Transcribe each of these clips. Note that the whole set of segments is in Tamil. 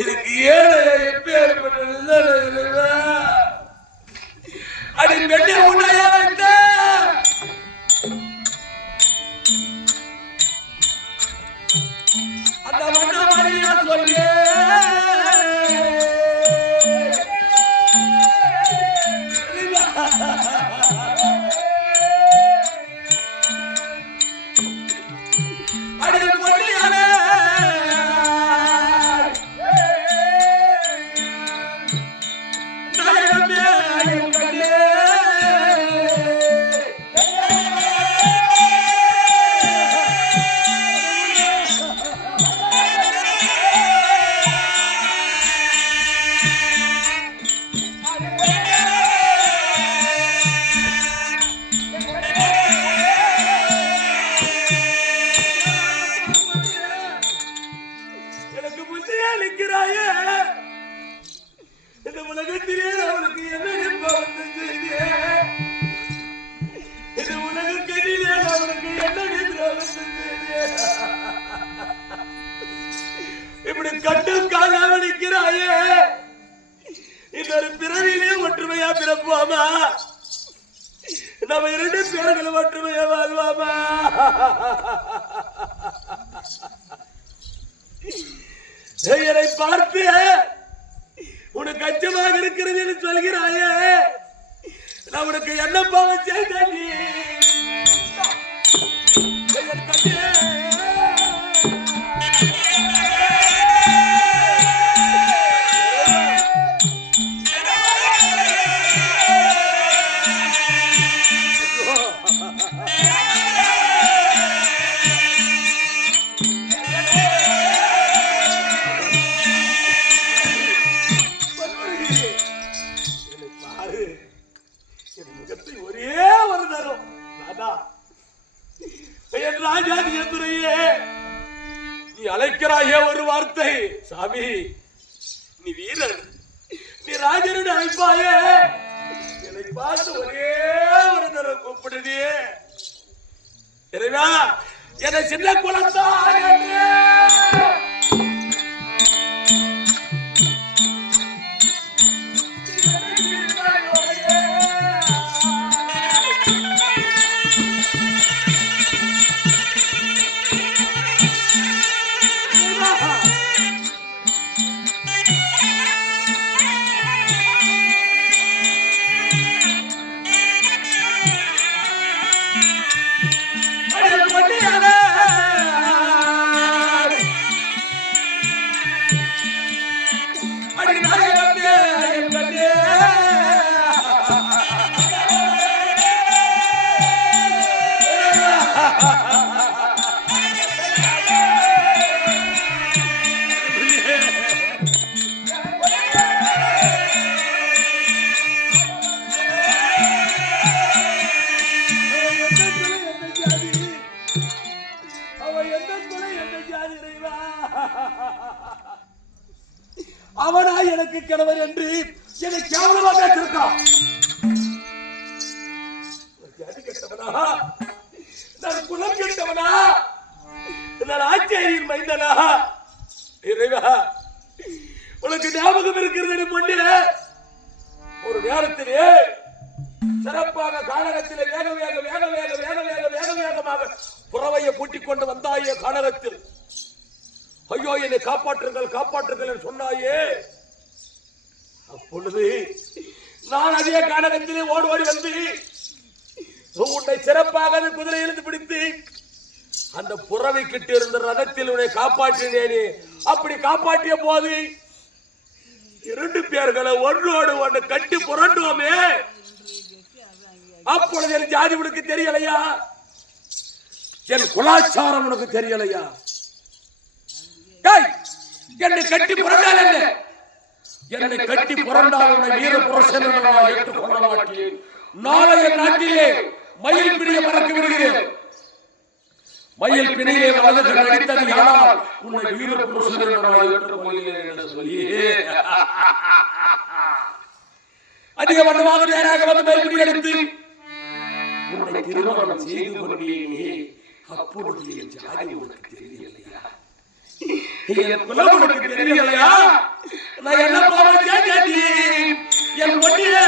இதுக்கு ஏழை எப்பேற்பட்ட அடி பெண்ணை உன்னையா வைத்த அந்த மண்ண மாதிரியா சொல்லு இப்படி கட்டும் காலாம நிற்கிறாயே இன்னொரு பிறவிலே ஒற்றுமையா பிறப்போமா நம்ம இரண்டு பேர்களும் ஒற்றுமையா வாழ்வாமா என்னை பார்த்து உனக்கு அச்சமாக இருக்கிறது என்று சொல்கிறாயே நான் உனக்கு என்ன பாவம் செய்தேன் நீ அழைக்கிறாயே ஒரு வார்த்தை சாமி நீ வீரன் நீ ராஜனுடைய அழைப்பாயே என்னை பார்த்து ஒரே ஒரு தரம் கூப்பிடுதே இறைவா என்னை சின்ன குழந்தை அவனா எனக்கு கணவர் என்று என்னை கேவலமாக பேசிருக்கான். நான் குலம் கெட்டவனா? நான் ஆச்சாரியின் மைந்தனா? இறைவா உனக்கு ஞாபகம் இருக்கிறது பொண்ணு ஒரு நேரத்திலே சிறப்பாக கானகத்திலே வேக வேக வேக வேக வேக வேக வேக வேகமாக புறவையை கூட்டிக் கொண்டு வந்தாயே கானகத்தில். ஐயோ என்னை காப்பாற்றுங்கள் காப்பாற்றுங்கள் என்று சொன்னாயே. அப்பொழுது நான் அதே கானகத்திலே ஓடி ஓடி வந்து உன்னை சிறப்பாக குதிரை இழுத்து பிடித்து அந்த புறவை கிட்ட இருந்த ரதத்தில் உன்னை காப்பாற்றினேனே. அப்படி காப்பாற்றிய போது இரண்டு பேர்களை ஒன்றோடு ஒன்று கட்டி புரண்டுவோமே. அப்பொழுது என் ஜாதி உனக்கு தெரியலையா? என் குலாச்சாரம் உனக்கு தெரியலையா? என்னை கட்டி புரண்டால் என்ன? என்னை கட்டி புரண்டால் உன்னை வீர புருஷன் ஏற்றுக்கொள்ள மாட்டேன். நாளை என் நாட்டிலே மயில் பிடிய பறக்க விடுகிறேன். மயில் பிணையை வலது நடித்தது யாரால் உன்னை வீர புருஷன் ஏற்றுக்கொள்கிறேன் என்று சொல்லி அதிக வண்ணமாக நேராக வந்து மயில் பிடி எடுத்து உன்னை திருமணம் செய்து கொண்டேனே. அப்பொழுது என் ஜாதி உனக்கு தெரியலையா? என் குலம் உனக்கு தெரியலையா? நான் என்ன பாவம் கேட்டி என் பொண்ணியே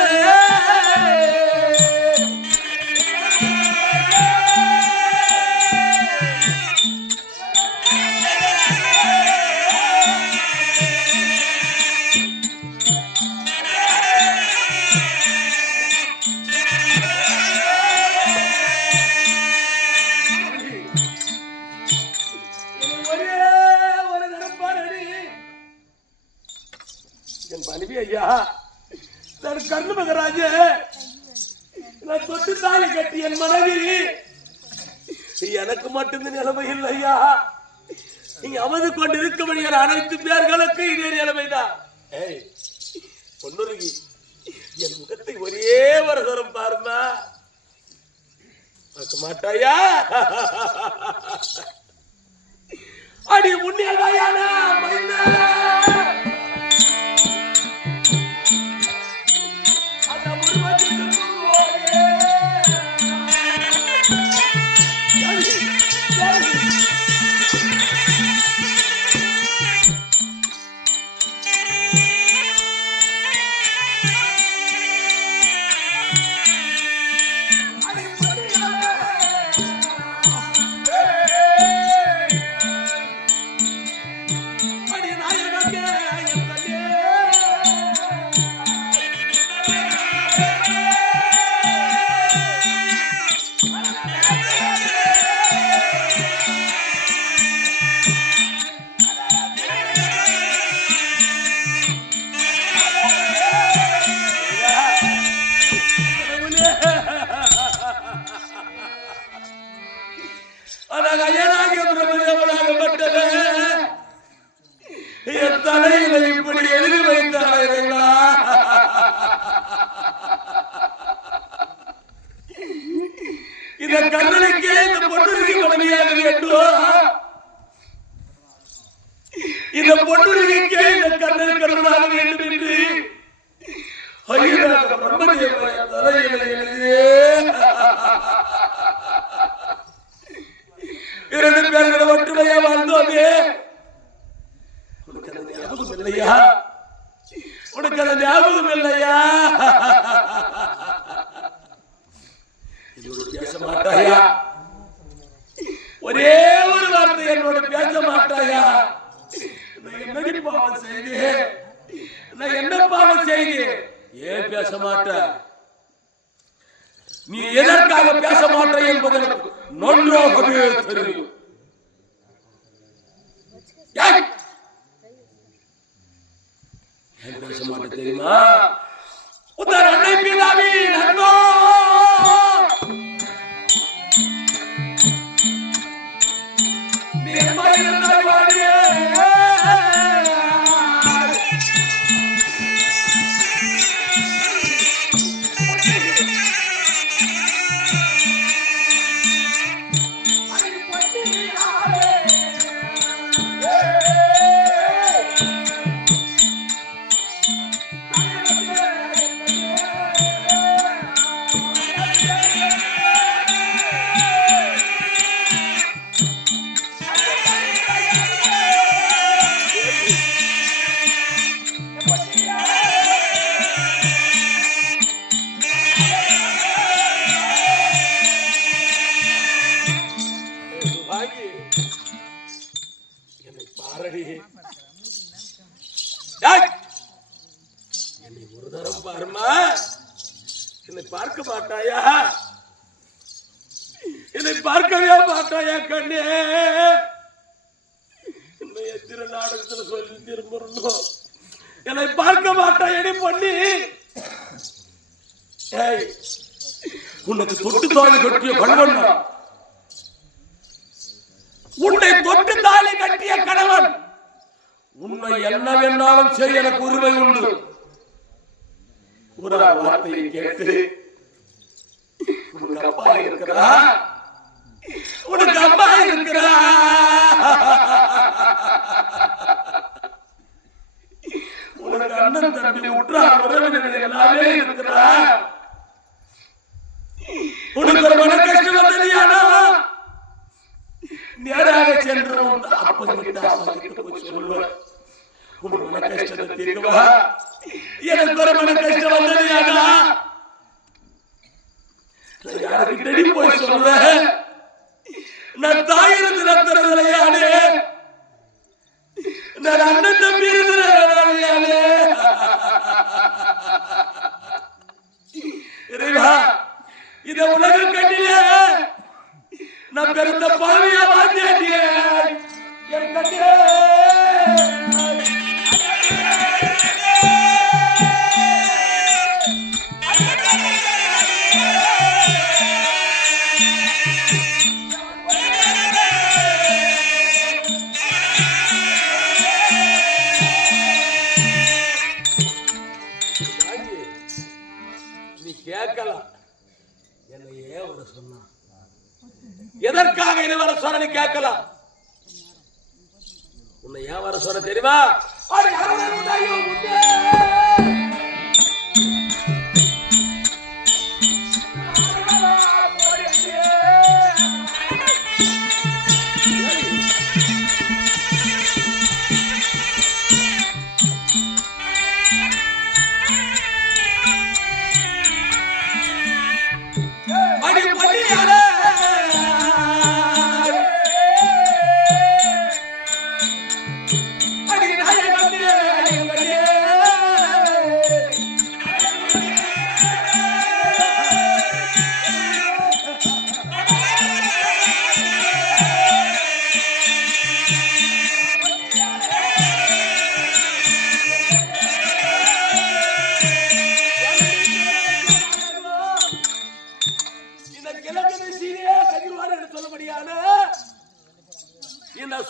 ஐயா, நான் கர்ண மகராஜ, நான் தொட்டு தாலி கட்டி என் மனைவி எனக்கு மட்டும் நிலைமை இல்லை ஐயா. நீங்க அமது கொண்டு இருக்கபடியான அனைத்து பேர்களுக்கு இதே நிலைமைதான். பொன்னுருகி, என் முகத்தை ஒரே ஒரு தரம் பாருமா, பார்க்க மாட்டாயா? அடி முன்னியதாயான என் தலையில இப்படி எழுதி வைத்தார்களா? இந்த கண்ணனுக்கே இந்த பொன்னுருகி மனைவியாக வேண்டும். இந்த பொன்னுருகிக்கே இந்த கண்ணன் கண்ணனாக வேண்டும் என்று ஐயனாக பிரம்மதேவ தலையில எழுதியே இரண்டு பேர்களை ஒற்றுமையா வாழ்ந்தோமே. உனக்கு அந்த ஞாபகம் இல்லையா? உனக்கு அந்த ஞாபகம் இல்லையா? என்னோட பேச மாட்டாயா? ஒரே ஒரு வார்த்தை என்னோட பேச மாட்டாயா? நான் என்ன பாவம் செய்தேன்? நான் என்ன பாவம் செய்தேன்? ஏன் பேச மாட்ட? நீ எதற்காக பேச மாட்டாய் என்பது எனக்கு நன்றாகவே தெரியும். ஏன் பேச மாட்டேன் தெரியுமா? உத்தர அன்னை பிதாவி நன்கோ நீ மறைந்தாய் வாடியே. என்னை பாரடி, என்னை ஒரு தரம் பாருமா. என்னை பார்க்க மாட்டாயா? என்னை பார்க்கவே மாட்டாயா கண்ணே? என்னை எத்திர நாடகத்துல சொல்லி திரும்பணும். என்னை பார்க்க மாட்டாயடி பொண்ணி. உனக்கு தொட்டு தாலி கட்டிய கணவன், உன்னை தொட்டு தாலி கட்டிய கணவன், உன்னை என்ன வேணாலும் சரி எனக்கு உரிமை உண்டு. ஒரு வார்த்தையை கேட்டு உனக்கு அப்பா இருக்கிறா, உனக்கு அம்மா இருக்கிறா, உனக்கு அண்ணன் தம்பி உற்றார் உறவினர்கள் எல்லாமே இருக்கிறா. உனக்கு ஒரு மன கஷ்டம் வந்தது, நேராக சென்று அப்பங்கிட்ட போய் சொல்லுவேன். உன் மன கஷ்டத்தை தீர்க்கவா? எனக்கு ஒரு மன கஷ்டம் வந்தது யாரா? யாருக்கிட்டடி போய் சொல்லுவேன்? நான் தாயிருந்து நடத்துறதுலையானே, நான் அண்ணன் தம்பி இருக்கிறானே. இறைவா, இத உலக கண்ணிலே நான் பிறந்த பாவியா வாழ்ந்தேன். என் கண்ணே கேட்கலாம். என்னை ஏன் வர சொன்னா? எதற்காக என்ன வர சொன்ன கேட்கலாம். உன்னை ஏன் வர சொன்ன தெரியுமா?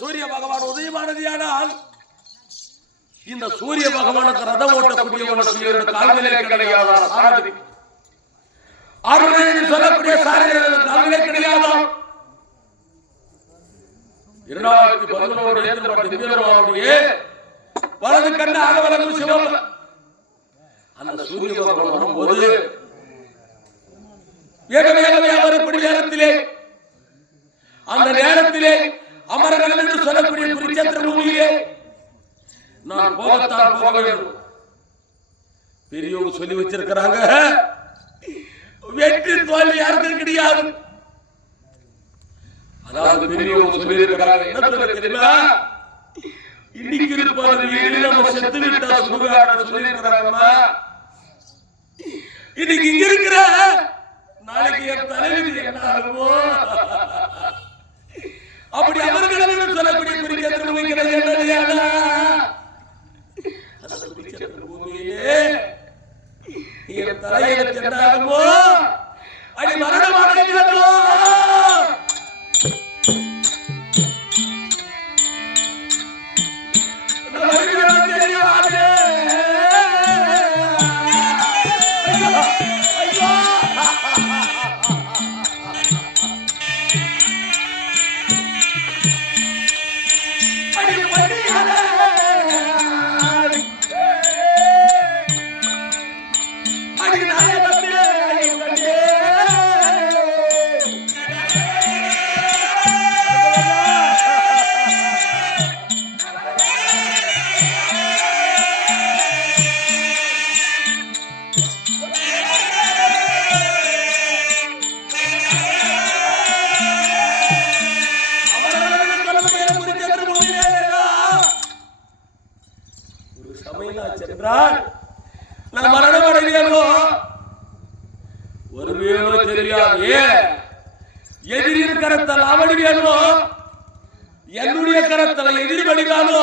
சூரிய பகவான் உதயமானதியானால் இந்த சூரிய பகவானுக்கு ரதம் ஓட்டக்கூடிய கால்களே கிடையாது. சொல்லக்கூடிய கால்களே கிடையாது. 2011 வலது கண்ணு அகவலகு சிவம். அந்த சூரிய பகவான் வரும்போது வேக வேகமே வரக்கூடிய நேரத்திலே, அந்த நேரத்திலே அமரர்கள் என்று சொல்லக்கூடிய குருச்சேத்திர பூமியிலே நான் போகத்தான் போக வேண்டும். பெரியவங்க சொல்லி வச்சிருக்கிறாங்க, வெற்றி தோல்வி யாருக்கும் கிடையாது. அதாவது பெரியவங்க சொல்லி இருக்கிறாங்க, என்ன சொல்ல தெரியுமா? இன்னைக்கு இருப்பது நம்ம செத்து விட்டா சுடுகாடு சொல்லி இருக்கிறாங்கம்மா. இன்னைக்கு இங்க இருக்கிற நாளைக்கு என் தலைவிதி என்ன ஆகுமோ? அப்படி அவர்கள் சொல்லக்கூடிய குறிச்சேத்திர பூமியிலே என் தலையில என்னாகுமோ? அடி மரணம் அடைகிறதோ? நான் மரணம் அடைவேனோ ஒருவேளோ தெரியாது. எதிரின் கரத்தால் அவடி வேணுமோ, என்னுடைய கரத்தால் எதிரி வடிவானோ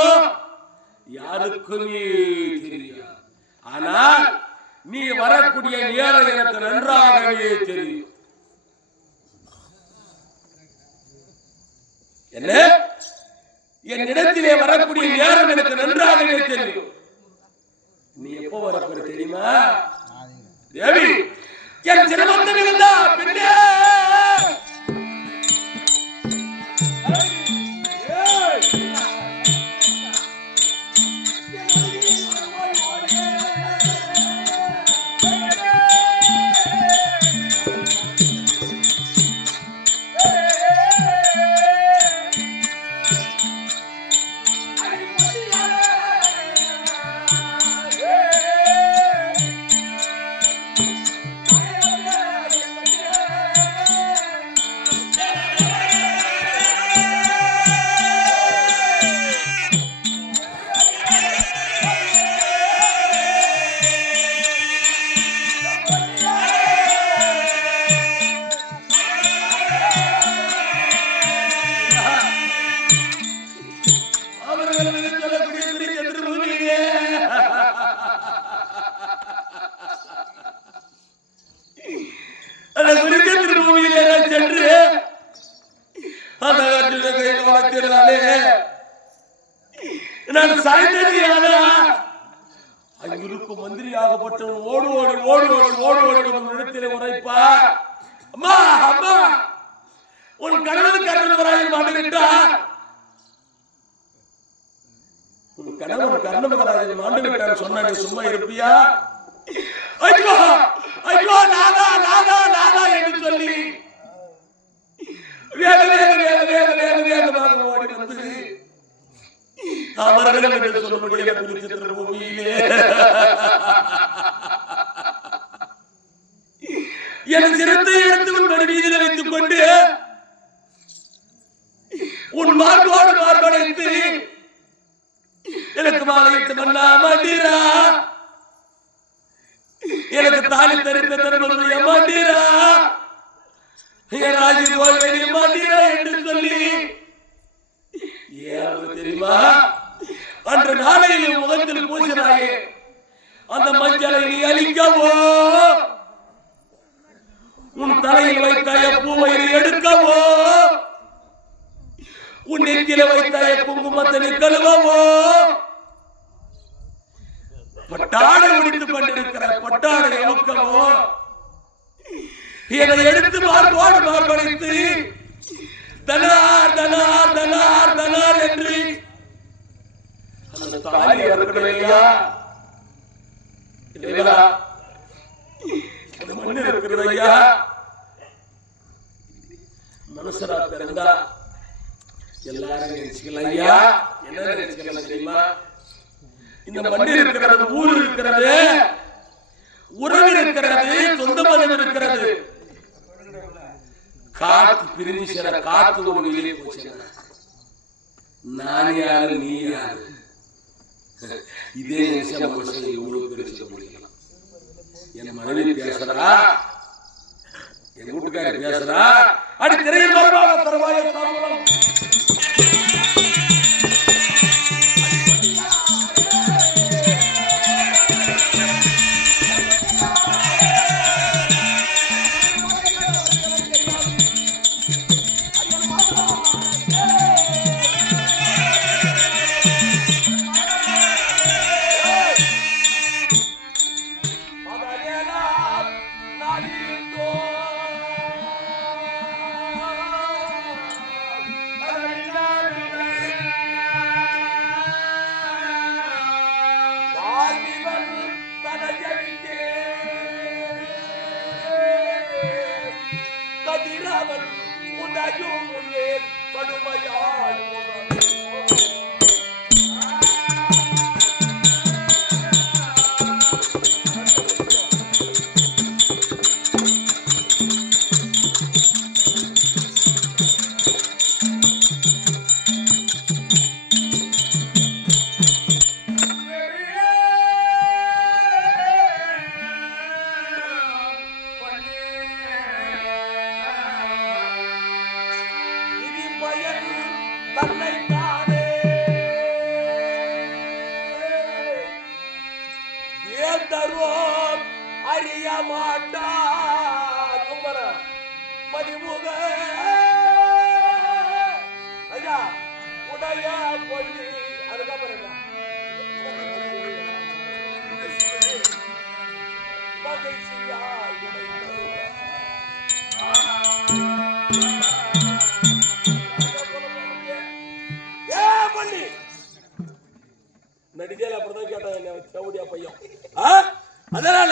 யாருக்குமே தெரியாது. ஆனால் நீ வரக்கூடிய நேரம் எனக்கு நன்றாகவே தெரியும். என்ன? என்னிடத்திலே வரக்கூடிய நேரம் எனக்கு நன்றாகவே தெரியும். நீ எப்போ வரப்போற தெரியுமா? தேவி, என் சிரமத்தில் இருந்தா பின்னே நான் சாய்ந்ததியானா அங்கிருக்கும் மந்திரியாகப்பட்டவன் ஓடு ஓடு ஓடு ஓடு ஓடு ஓடு இடத்திலே உரைப்பா, அம்மா அம்மா உன் கணவன் கர்ணமகராஜன் மாண்டுவிட்டா, உன் கணவன் கர்ணமகராஜன் மாண்டுவிட்டான்னு சொன்னா நீ சும்மா இருப்பியா? ஐயோ ஐயோ நாதா நாதா நாதா என்று சொல்லி வேக வேக வேக வேக வேக வேகமாக ஓடி வந்து அமரகம் என்று சொல்ல முடியாத குறிச்சித்திர பூமியிலே என் சிரத்தை எடுத்து உன் மடி மீதில் வைத்துக் கொண்டு உன் மார்போடு மார்படைத்து எனக்கு மாலையிட்டு மன்னா மாட்டீரா, எனக்கு தாலி தரித்த தருமம் ஏமாட்டீரா, என் ராஜி கோல்வேணி மாட்டீரா என்று சொல்லி ஏன் தெரியுமா? அன்று நாளையில் முகத்தில் பூசினாயே அந்த மஞ்சளை நீ அழிக்கவோ, உன் தலையில் வைத்தாய பூவை எடுக்கவோ, உன் நெத்தியில வைத்தாய குங்குமத்தை நீ கழுவவோ, பட்டாடை உடித்துக் கொண்டிருக்கிற பட்டாடை அமுக்கவோ, என்னை எடுத்து மார்போடு மார்படைத்து தனார் தனார் தனார் தனார் என்று அந்த தாலி இருக்கிறதையா இல்லையா? மண்ணு இருக்கிறதையா? மனுஷரா பிறந்தா எல்லாரும் நினைச்சுக்கலாம் ஐயா. என்ன நினைச்சுக்கலாம் தெரியுமா? இந்த மண்ணு இருக்கிறது, ஊர் இருக்கிறது, உறவு இருக்கிறது, சொந்த மதம் இருக்கிறது. காத்து பிரிஞ்சு காத்து ஒரு வெளியே போச்சு. நான் யாரு நீ யாரு? இதே நிமிஷம் மனுஷன் எவ்வளவு பெருசு முடிக்கலாம். என் மனைவி பேசுறா, என் வீட்டுக்காரி பேசுறா, அடி திரையில் மரபாக தருவாய தாமதம். அதனால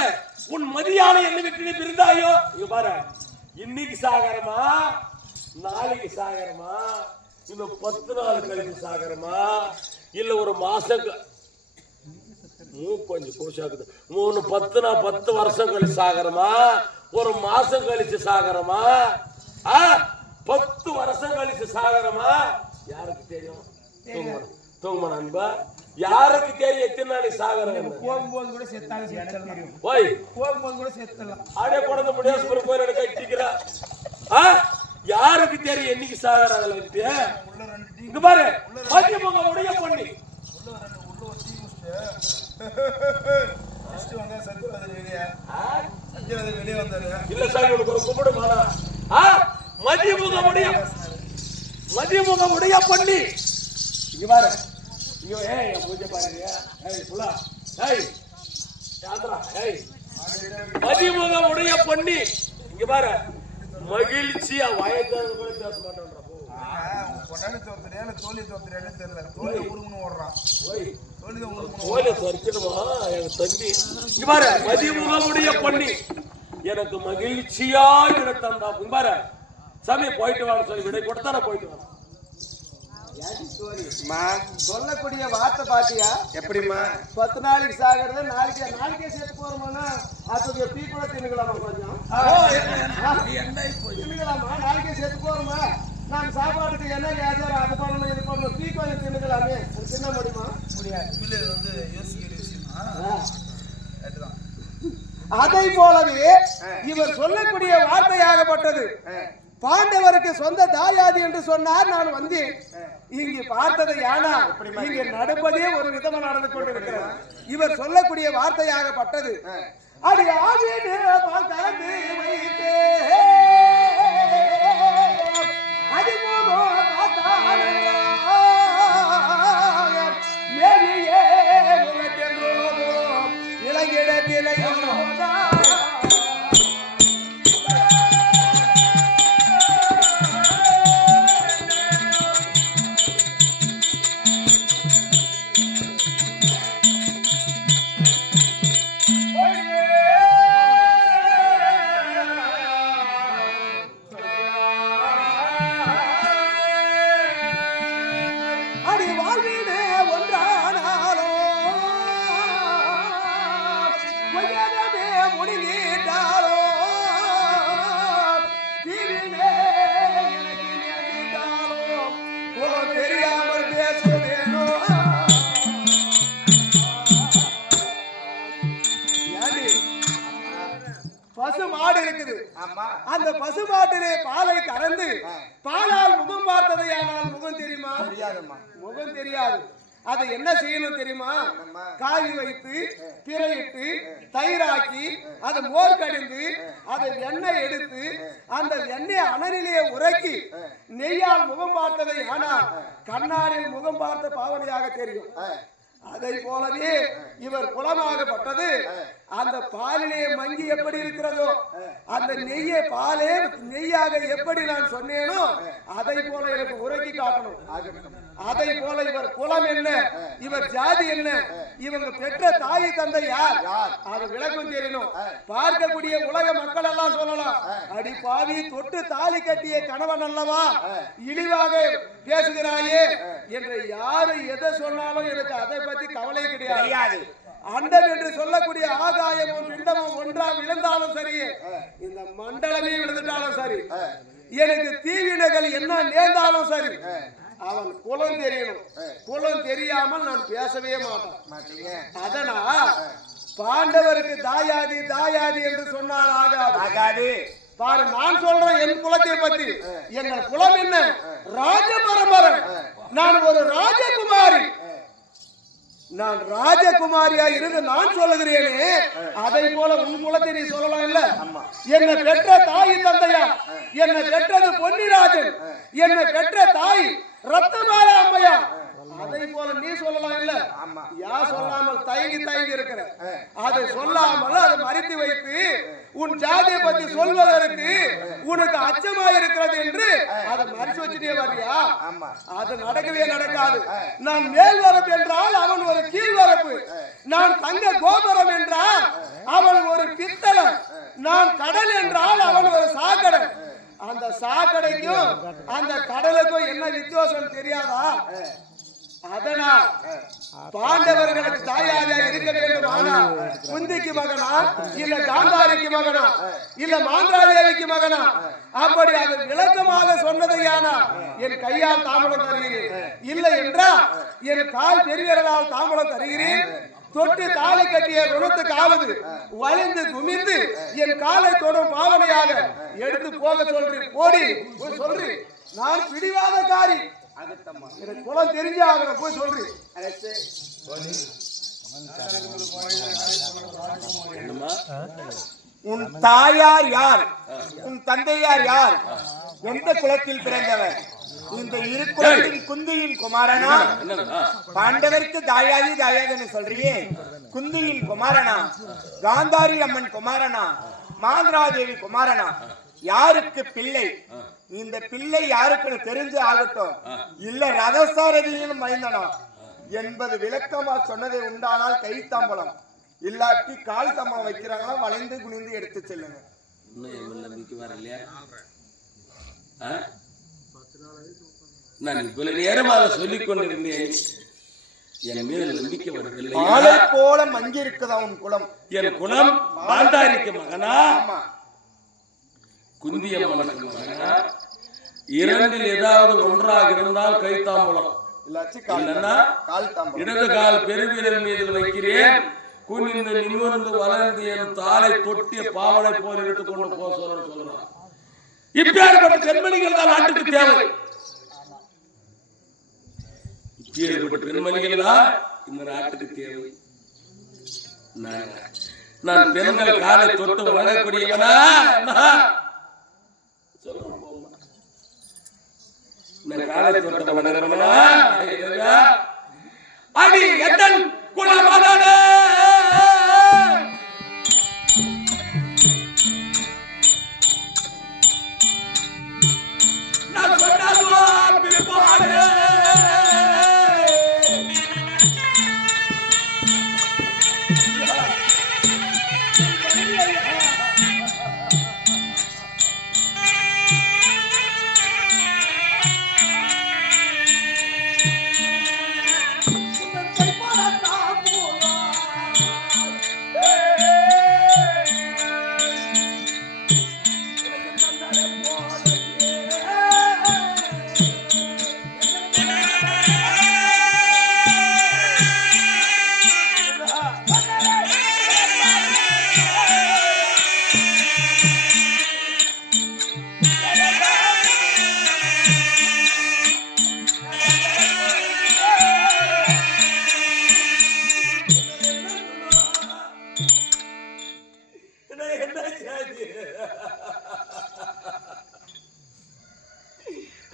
உன் மதியான என்ன விட்டு பிரிந்தாயோ பாரு, இன்னைக்கு சாகரமா, நாளைக்கு சாகரமா, இன்னும் 10 நாள் கழிச்சு சாகரமா, இல்ல ஒரு மாசம் கொஞ்சம் கோஷாக்குது 10 வருஷம் கழிச்சு சாகரமா, ஒரு மாசம் கழிச்சு சாகரமா, 10 வருஷம் கழிச்சு சாகரமா, யாருக்கு தெரியும்? தூங்குமா அன்பா, யாருக்கு தெரியும் எத்தனை நாளைக்கு சாகரம்? போகும்போது கூட செத்தாலும் போய் போகும்போது கூட செத்தலாம். ஆடே குழந்தை முடியாத கோயில் கட்டிக்கிறா. யாருக்கு தெரியும் என்னைக்கு சாகராங்க? இங்க பாரு, மத்திய முகம் உடைய பண்ணி இல்ல சார், உனக்கு ஒரு கும்பிடு மாடா. மதிய முகம் உடைய பண்ணி இங்க பாரு, ஐயோ ஏய் என் பூஜை பாருங்க ஏய் புலா ஏய் யாத்ரா ஏய் மதிமுகம் உடைய பொன்னி இங்க பாரு மகிழ்ச்சியா வயதான கூட பேச மாட்டேன்றா பொண்டாட்டி தோத்துறியா தோழி தோத்துறியான்னு தெரியல தோழி உருமுன்னு ஓடுறான் ஓய் தோழி தான் உருமுன்னு தோலை தரிக்கணுமா எங்க தம்பி இங்க பாரு மதிமுகம் உடைய பொன்னி எனக்கு மகிழ்ச்சியா விட தந்தா இங்க பாரு சாமி போயிட்டு வான்னு சொல்லி விடை கொடுத்தா போயிட்டு வா சொல்லக்கூடிய வார்த்தை பாத்தியா எப்படிமா 10 நாளைக்கு சாகிறது நாளைக்கே சேர்த்து போறோம்னா அதுக்கு டீ கூட தின்னுக்கலாமா கொஞ்சம் தின்னுக்கலாமா நாளைக்கே சேர்த்து போறோமா நான் சாப்பாட்டுக்கு என்ன கேசாரம் அது பண்ணணும் இது பண்ணணும் டீ கொஞ்சம் தின்னுக்கலாமே தின்ன முடியுமா முடியாது வந்து யோசிக்கிற விஷயமா அதுதான் அதை போலவே இவர் சொல்லக்கூடிய வார்த்தையாகப்பட்டது பாண்டவருக்கு சொந்த தாயாதி என்று சொன்னார். நான் வந்தேன் இங்கு பார்த்ததை யானா இங்கு நடப்பதே ஒரு விதமா நடந்து கொண்டிருக்கிறது. இவர் சொல்லக்கூடிய வார்த்தையாகப்பட்டது அது இளங்கிடத்திலே பசுமாடு இருக்குது. அந்த பசுமாட்டிலே பாலை கறந்து பாலால் முகம் பார்த்ததையானால் முகம் தெரியுமா? முகம் தெரியாது. அதை என்ன செய்யணும் தெரியுமா? காவி வைத்து பிறையிட்டு தயிராக்கி அதை மோர் கடிந்து அதை எண்ணெய் எடுத்து அந்த எண்ணெய் அனலிலே உறக்கி நெய்யால் முகம் பார்த்ததை ஆனால் கண்ணாடியில் முகம் பார்த்த பாவனையாக தெரியும். அதை போலவே இவர் குலமாகப்பட்டது அந்த பாலிலே மங்கி எப்படி இருக்கிறதோ அந்த நெய்யை பாலே நெய்யாக எப்படி நான் சொன்னேனோ அதை போல எனக்கு உறக்கி காட்டணும். அதை போல இவர் குலம் என்ன, இவர் ஜாதி என்ன, இவங்க பெற்ற தாய் தந்தை யார் அது விளக்கம் தெரியணும். பார்க்கக்கூடிய உலக மக்கள் எல்லாம் சொல்லலாம், அடி பாவி தொட்டு தாலி கட்டிய கணவன் அல்லவா இழிவாக பேசுகிறாயே என்று யாரு எதை சொன்னாலும் எனக்கு அதை பத்தி கவலை கிடையாது. அண்டம் என்று சொல்லக்கூடிய ஆகாயமும் பிண்டமும் ஒன்றா விழுந்தாலும் சரி, இந்த மண்டலமே விழுந்துட்டாலும் சரி, எனக்கு தீவினைகள் என்ன நேர்ந்தாலும் சரி, அவன் குலம் தெரியணும். குலம் தெரியாமல் நான் பேசவே மாட்டேன். அதனால் பாண்டவருக்கு தாயாதி தாயாதி என்று சொன்னால் ஆகாது. பாரு, நான் சொல்றேன் என் குலத்தை பத்தி. எங்கள் குலம் என்ன? ராஜ பரம்பரை. நான் ஒரு ராஜகுமாரி. நான் ராஜகுமாரியா இருந்து நான் சொல்லுகிறேனே, அதை போல உன் குலத்தை நீ சொல்லலாம் இல்ல? என்னை பெற்ற தாய் தந்தையா, என்னை பெற்றது பொன்னிராஜன், என்னை பெற்ற தாய் ரத்தமாலா அம்மையா, அதை போல நீ சொல்லலாம் இல்ல? யார் சொல்லாமல் தயங்கி இருக்கிற, அதை சொல்லாமல் அதை மறைத்து வைத்து உன் ஜாதியை பத்தி சொல்வதற்கு உனக்கு அச்சமா இருக்கிறது என்று அதை மறைச்சு வச்சுட்டே வர்றியா? அது நடக்கவே நடக்காது. நான் மேல் வரப்பு என்றால் அவன் ஒரு கீழ் வரப்பு, நான் தங்க கோபுரம் என்றால் அவன் ஒரு பித்தளை, நான் கடல் என்றால் அவன் ஒரு சாக்கடை. அந்த சாக்கடைக்கும் அந்த கடலுக்கும் என்ன வித்தியாசம் தெரியாதா? அதனால் பாண்டவர்களுக்கு தாயாக இருக்க வேண்டும். ஆனால் குந்திக்கு மகனா, இல்ல காந்தாரிக்கு மகனா, இல்ல மாந்திராதேவிக்கு மகனா, அப்படி அது விளக்கமாக சொன்னதையானா என் கையால் தாம்பலம் தருகிறேன், இல்லை என்றால் என் கால் பெரியவர்களால் தாம்பலம் தருகிறேன். தொட்டு தாலி கட்டிய குணத்துக்காவது வளைந்து குமிந்து என் காலை தொடும் பாவனையாக எடுத்து போக சொல்றேன். போடி சொல்றி, நான் பிடிவாதக்காரி, எனக்கு குலம் தெரிஞ்ச ஆகிற போய் சொல்றேன். உன் தாயார் யார்? உன் தந்தையார் யார்? எந்த குலத்தில் பிறந்தவர்? இந்த இருக்குளத்தின் குந்தியின் குமாரனா என்னடா பாண்டவருக்கு தாயாதி தாயாதன்னு சொல்றியே, குந்தியின் குமாரனா, காந்தாரி அம்மன் குமாரனா, மாதராதேவி குமாரனா, யாருக்கு பிள்ளை? இந்த பிள்ளை யாருக்குன்னு தெரிஞ்சு ஆகட்டும், இல்ல ரதசாரதியும் மைந்தனா என்பது விளக்கமா சொன்னதை உண்டானால் கைத்தாம்பலம், இல்லாட்டி கால் தம்பம் வைக்கிறாங்களா வளைந்து குனிந்து எடுத்து செல்லுங்க. இன்னும் என் நம்பிக்கை வரலையா? நான் இவ்வளவு நேரமாக சொல்லிக் கொண்டிருந்தேன், என் மீது நம்பிக்கை வரவில்லை. ஆளை போல மங்கி இருக்குதா உன் குலம்? என் குலம் பாண்டாரிக்கு மகனா, ஆமா, குந்தியம்மனுக்கு மகனா, இரண்டில் ஏதாவது ஒன்றாக இருந்தால் கைத்தாம்பலம், இல்லாச்சு இல்லைன்னா கால் தாம்பலம். இடது கால் பெருவிரல் மீது வைக்கிறேன், குனிந்து நிமிர்ந்து வளர்ந்து என் தாளை தொட்டிய பாவனை போல் எடுத்துக்கொண்டு போக சொல்றான். இப்பேற்பட்ட பெண்மணிகள் தான் நாட்டுக்கு தேவை. இப்பேற்பட்ட பெண்மணிகள் தான் இந்த நாட்டுக்கு தேவை. நான் பெண்கள் காலை தொட்டு வளரக்கூடியவனா? நான் காலை தொட்டு வளர்றவனா? அடி எத்தன் குலமகனே, நான் சொன்னதுவா பிற்பாடு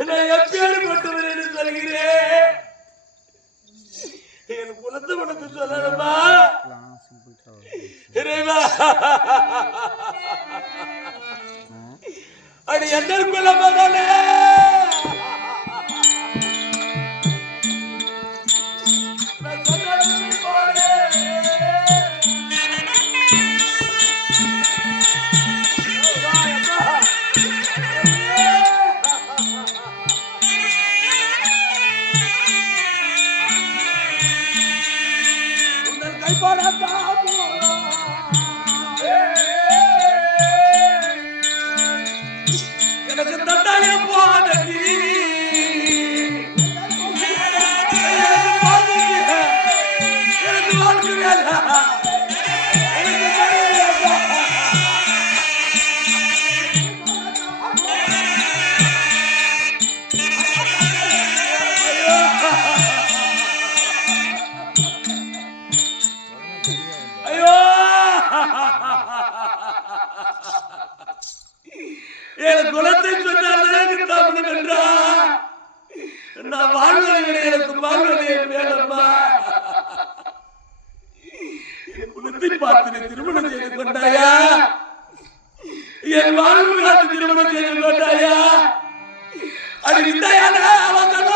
நான் எப்பேற்பட்டவர் என்று சொல்கிறேன். என் குலத்து மனத்து சொல்லணுமா? இறைவா, அடி எந்த குலமகனே, நான் சொன்னது போலே எனக்கு தட்டாய போனி, எனக்கு வாழ்க்கை வேலை, என் குலத்தை சொன்னாலே தமிழ் என்றா நான் வாழ்வதை விட எனக்கு வாழ்வதை வேணம்மா. என் குலத்தை பார்த்து திருமணம் செய்து கொண்டாயா? என் வாழ்வு காத்து திருமணம் செய்து கொண்டாயா? அது வித்தையான அவசரம்.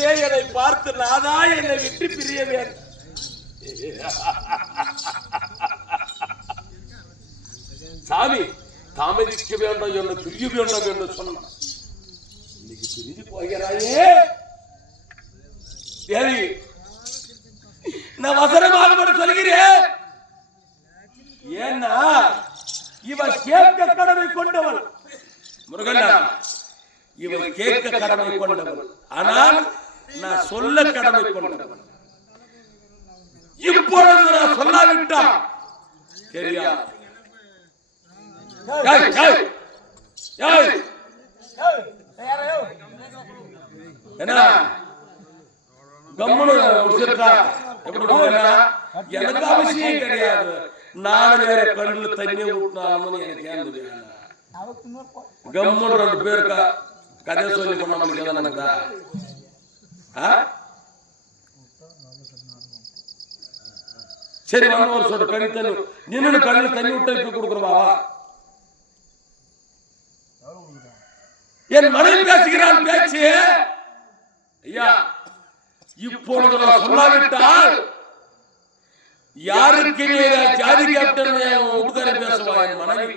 கண்களிலே என்னை பார்த்து நானா என்னை விட்டு பிரிய வேண்டும். சாமி தாமதிக்க வேண்டாம் என்ன பிரிய வேண்டாம் என்று சொன்னான். இன்னைக்கு பிரிஞ்சு போகிறாயே தேவி, நான் வசனமாக சொல்கிறேன். ஏன்னா இவன் கேட்க கடமை கொண்டவள் முருகனா, இவன் கேட்க கடமை கொண்டவள், ஆனால் நான் சொல்ல கடமை கொண்டவன். இப்பொழுது நான் சொல்லாவிட்டா தெரியாது. என்ன கம்முனு எனக்கு அவசியம் கிடையாது. நான் வேற கண்ணுல தண்ணி ஊட்டினாலும் எனக்கு ஏன் தெரியாது. கம்முனு 2 பேர் கதை சொல்லி பண்ண முடியாதா? சரி வந்து ஒரு சொல்ற கண்ணு தண்ணி நின்று கண்ணுல தண்ணி விட்டு இப்ப கொடுக்குறவா? என் மனைவி பேசுகிறான் பேச்சு. ஐயா இப்பொழுது நான் சொல்லாவிட்டால் யாருக்கு ஜாதி கேப்டன் உட்கார பேசுவா என் மனைவி,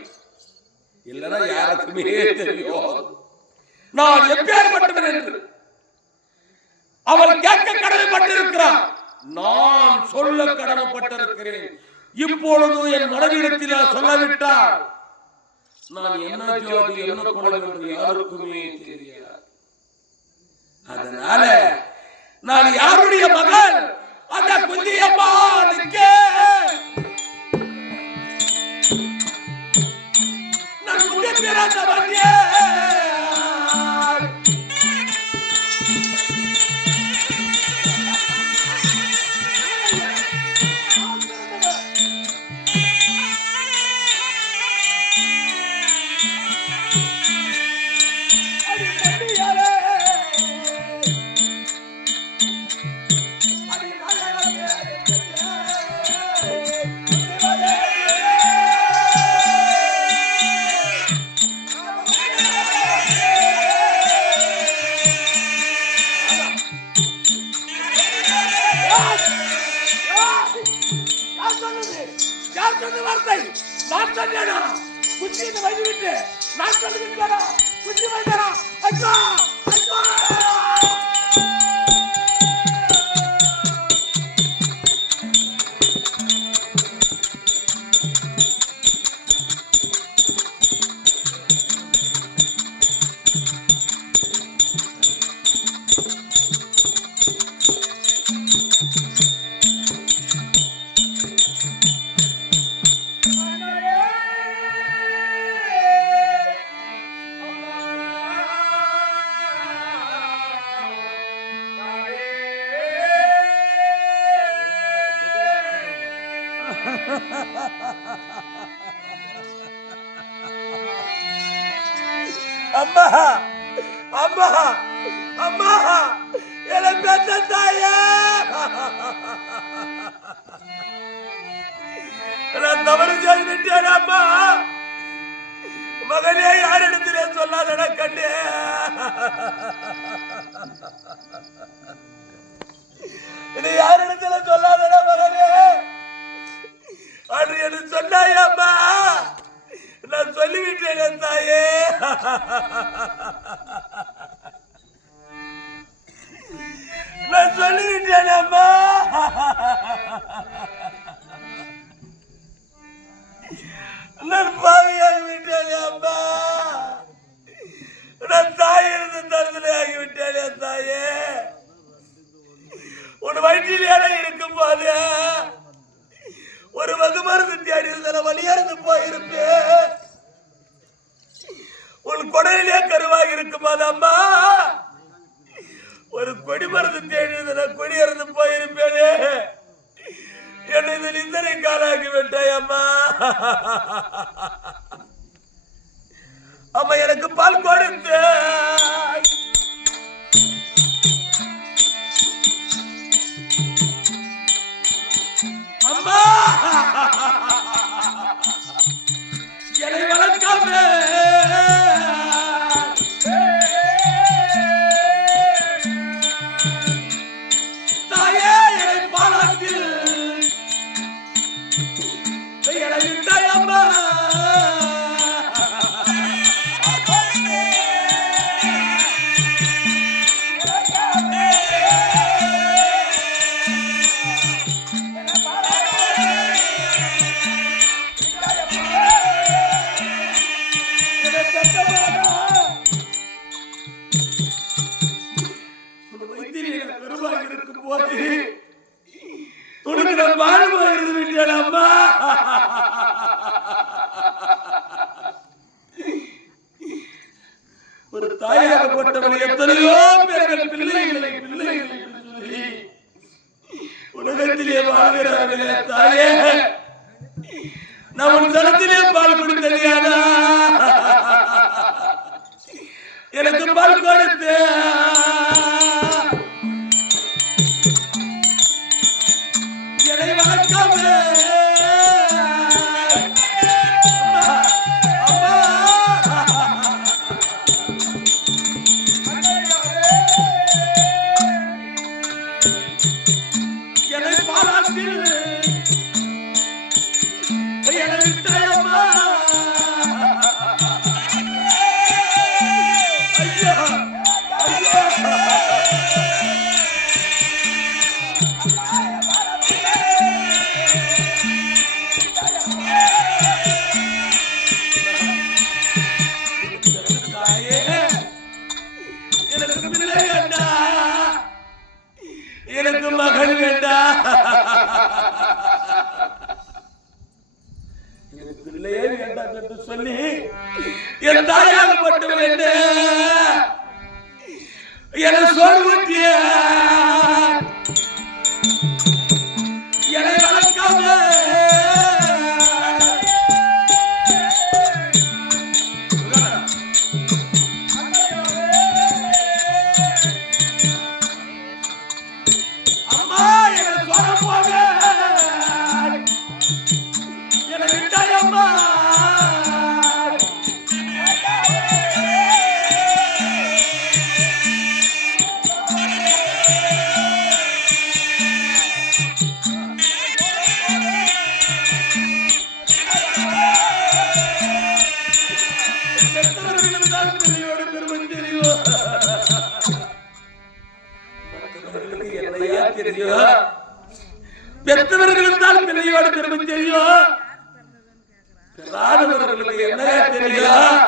இல்லைன்னா யாருக்குமே தெரியும் நான் எப்பேற்பட்டவன் என்று. அவள் கேட்க கடமைப்பட்டிருக்கிறான், நான் சொல்ல கடமைப்பட்டிருக்கிறேன். இப்பொழுது என் மனைவியிடத்தில் சொல்லாவிட்டால் நான் என்ன ஜோதி என்ன குலம் என்று யாருக்குமே தெரியாது. அதனால நான் யாருடைய மகள் அந்த குந்தியம்மா நான் குந்தி பிறந்தவன். அம்மா அம்மா அம்மா என்ன பெத்த தாயே, நான் தவறு செய்து விட்டேன் அம்மா. மகனே யார் இடத்திலே சொல்லாத கண்டே, யார் இடத்துல சொல்லாத மகனே அன்று என்று சொன்னாய் அம்மா. நான் சொல்லிவிட்டேன் தாயே. நான் சொல்லிவிட்டேன் அம்மா. நான் பாவியாகிவிட்டேன் அம்மா. நான் தாயிருந்து தருதலை ஆகிவிட்டேன் தாயே. உன் வயிற்றிலேயே இருக்கும் போது ஒரு வகுமருந்து தேடி இருந்த வழியறிந்து போயிருப்பேன். உன் கொடையிலே கருவாக இருக்கும் போது அம்மா ஒரு கொடி மருந்து தேடி இருந்த கொடி இறந்து போயிருப்பேனே. என்னை இதில் இத்தனை காலாகி விட்டாய் அம்மா. அம்மா எனக்கு பால் கொடுத்து அம்மா என்னை வளர்க்காம போது உனக்கு நான் வாழ்வா இருந்து விட்டேன் அம்மா. ஒரு தாயாகப்பட்டவள் எத்தனையோ பேர்கள் பிள்ளைகளை சொல்லி உலகத்திலே வாழ்கிறார்களே தாயே, நான் உன் தளத்திலே பால் கொடுத்தறியாதா? எனக்கு பால் கொடுத்த என்னை வளர்க்காம என்னை பாராட்டு என்னை விட்டாயம்மா. ஐயோ ஐயோ எனக்கு பிள்ளை வேண்டா, எனக்கு மகள் வேண்டா, எனக்கு பிள்ளையே வேண்டாம் என்று சொல்லி என் தாயாகப்பட்டவள் என்ன என சோர்வூட்டிய என்னை வளர்க்காம அம்மா என்னை சோர போக என்னை விட்டாயம்மா. பெற்றவர்களும் தான் பிள்ளையோடு பெருமை தெரியும், மற்றவர்களுக்கு என்னையா தெரியும்? பெற்றவர்களும் தான் பிள்ளையோடு பெருமை தெரியும், பெறாதவர்களுக்கு என்னையா தெரியும்?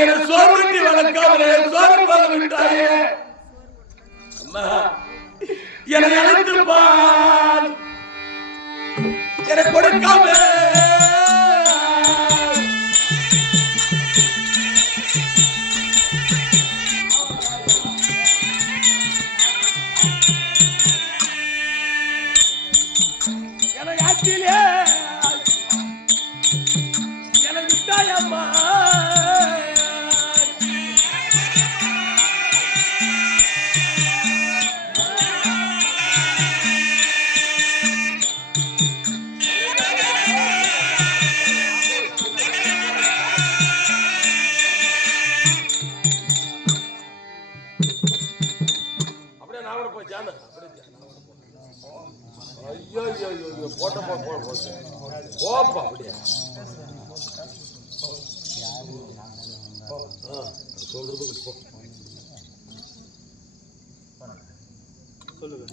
என்னை சோர்வூட்டி வளர்க்காமலே சோறு போக விட்டாயே அம்மா. என்னை அழைத்து பால் என்னை கொடுக்காம என்னை ஆற்றிலே என்னை விட்டாயம்மா. அப்படியே நான் கூட போய் ஜான ஐயோ ஐயோ ஐயோ போட்ட போப்பா அப்படியே சொல்றது போ. சொல்லுங்க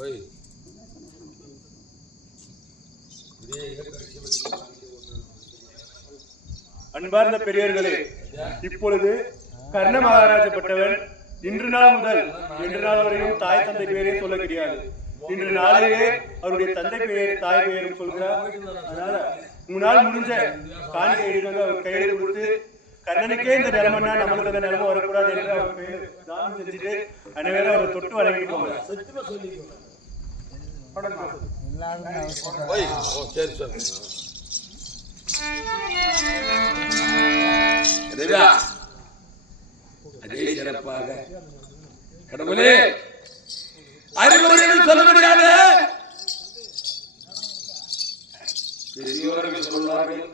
ஓய் அன்பார்ந்த பெரியவர்களே, இப்பொழுது கர்ண மகாராஜப்பட்டவன் இன்று நாள் முதல் இன்று நாள் வரையும் தாய் தந்தை பெயரே சொல்ல கிடையாது. இன்று நாளையே அவருடைய தந்தை பெயர் தாய் பெயரும் சொல்கிறார். அதனால உங்களால் முடிஞ்ச காணிக்கை எடுத்து அவர் கையில் கொடுத்து கர்ணனுக்கே இந்த நிலைமைன்னா நம்மளுக்கு அந்த நிலைமை வரக்கூடாது என்று அவர் பெயர் தானம் செஞ்சுட்டு அனைவரும் அவரை தொட்டு வழங்கிட்டு போங்க. அதே சிறப்பாக கடவுளே அறிவுரைகள் சொல்ல முடியாது, பெரியோர்கள் சொல்வார்கள்.